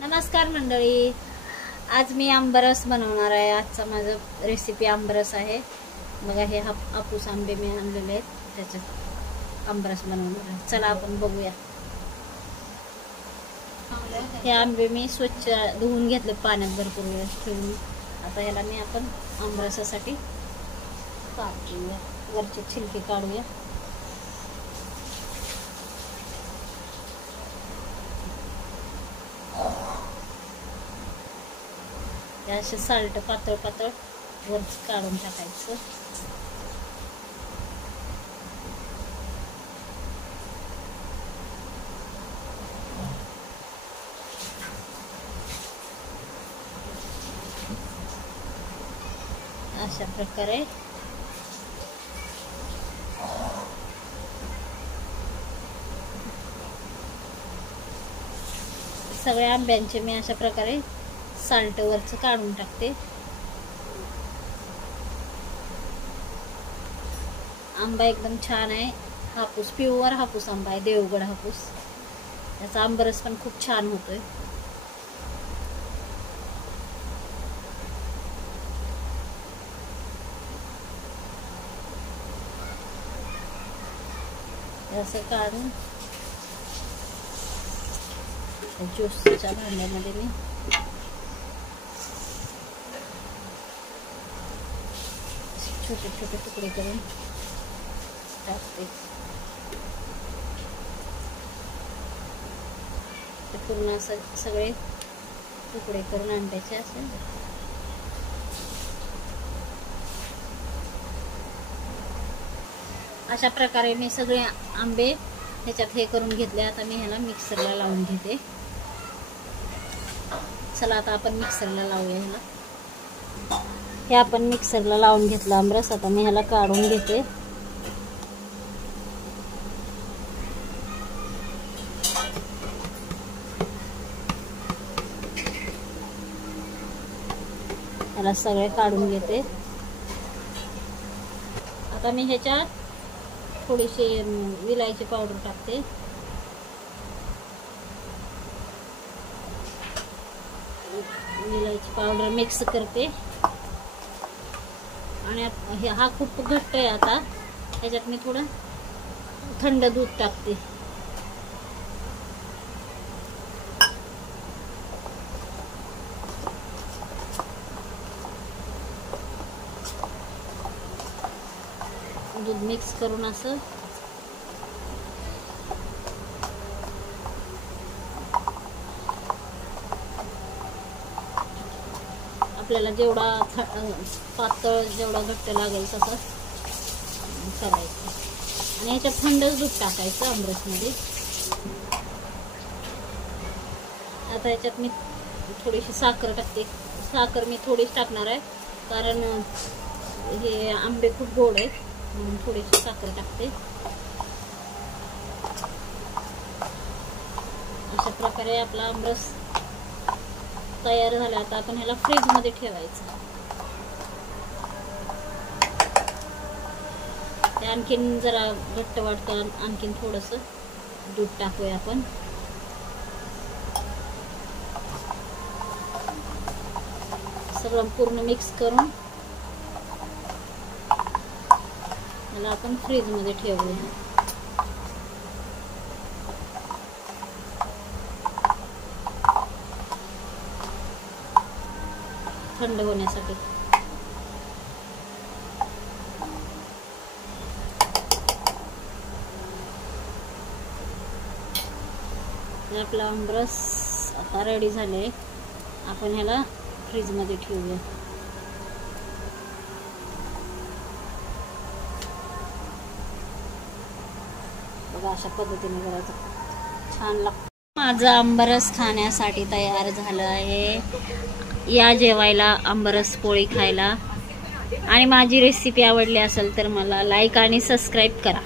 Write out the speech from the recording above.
नमस्कार मंडळी, आज मी आंबरस बनवणार आहे। आजचा माझा रेसिपी आंबरस आहे। बघा हे हापूस आंबे मी आणलेले आहेत, त्याच्यात आंबरस बनवणार आहे। चला आपण बघूया। हे आंबे मी स्वच्छ धुवून घेतले पाण्यात भरपूर वेळ ठेवून। आता ह्याला मी आपण आंबरसासाठी काढूया, वरचे छिलके काढूया। असे साल्ट पातळ पातळ वर काढून टाकायचं। अशा प्रकारे सगळ्या आंब्यांचे मी अशा प्रकारे साल्ट वरच काढून टाकते। आंबा एकदम छान आहे, हापूस प्युअर हापूस आंबा आहे, देवगड हापूस। याचा आंबरस पण खूप छान होतोय। असं काढून ज्यूसच्या भांड्यामध्ये मी छोटे छोटे तुकडे करून टाकते। ते पूर्ण असं सगळे तुकडे करून आंब्याचे असे अशा प्रकारे मी सगळे आंबे ह्याच्यात हे करून घेतले। आता मी ह्याला मिक्सरला लावून घेते। चला आता आपण मिक्सरला लावूया ह्याला। हे आपण मिक्सरला लावून घेतलं आंबरस। आता मी ह्याला काढून घेते। ह्याला सगळे काढून घेते। आता मी ह्याच्यात थोडीशी विलायची पावडर टाकते। विलायची पावडर मिक्स करते आणि हा खूप घट्ट आहे। आता ह्याच्यात मी थोडं थंड दूध टाकते। दूध मिक्स करून असं आपल्याला जेवढा पातळ जेवढा घट्ट लागेल तसं करायचं आणि ह्याच्यात थंडच दूध टाकायचं आंबरस मध्ये। आता ह्याच्यात मी थोडीशी साखर टाकते। साखर मी थोडीच टाकणार आहे, कारण हे आंबे खूप गोड आहेत म्हणून थोडीशी साखर टाकते। अशा प्रकारे आपला आंबरस तयार झाला। आता आपण ह्याला फ्रीज मध्ये ठेवायचं। ते आणखीन जरा घट्ट वाटतं, आणखीन थोडंसं दूध टाकूया आपण। सगळं पूर्ण मिक्स करून ह्याला आपण फ्रीज मध्ये ठेवूया। थंड होण्यासाठी। आपला आंबरस आता रेडी झाले। आपण ह्याला फ्रीज मध्ये ठेवूया। बघा अशा पद्धतीने करायचं, छान लागतं। माझं आंबरस खाण्यासाठी तयार झालं आहे। या जेवायला आंबरस पोळी खायला। आणि माझी रेसिपी आवडली असेल तर मला लाईक आणि सबस्क्राईब करा।